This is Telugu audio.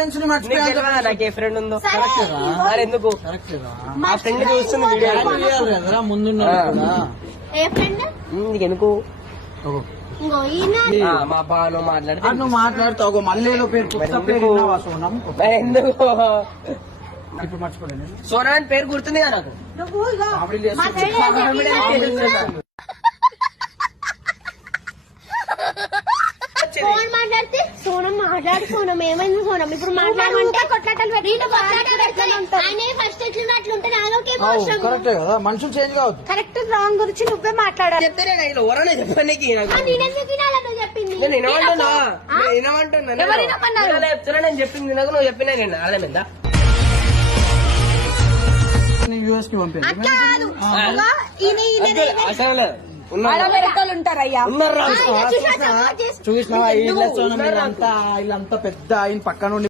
ఫ్రెండ్స్ ని మర్చిపోయాను. నాకు ఏ ఫ్రెండ్ ఉందో మరి ఎందుకు మా ఫ్రెండ్ చూస్తుంది కదరా ముందున్నా ఏ ఫ్రెండ్ నీకెందుకు మా బాను మాట్లాడితే నువ్వు మాట్లాడుతావు. మల్లెలో పేరు సోనం ఎందుకు ఇప్పుడు మర్చిపోయాను. సోనా అని పేరు గుర్తుంది కదా నాకు. ఫోన్ మాట్లాడితే సోనం మాట్లాడు సోనం ఏమైంది సోనం ఇప్పుడు మాట్లాడమంటే కొట్లాటలు ఆయన ఫస్ట్ ఎట్లుంటే అట్లుంటే కరెక్టే కదా. మనుషులు చేంజ్ కావద్దు. కరెక్ట్ రాంగ్ గురించి నువ్వే మాట్లాడాలి. చెప్తే ఎవరనే చెప్పండి చెప్పింది నేను చెప్పింది నాకు నువ్వు చెప్పినా నేను అర్థమైందా. యూఎస్ కి పంపింది అసలు ఉంటారయ్యా చూసినా వీళ్ళంతా పెద్ద ఆయన పక్క నుండి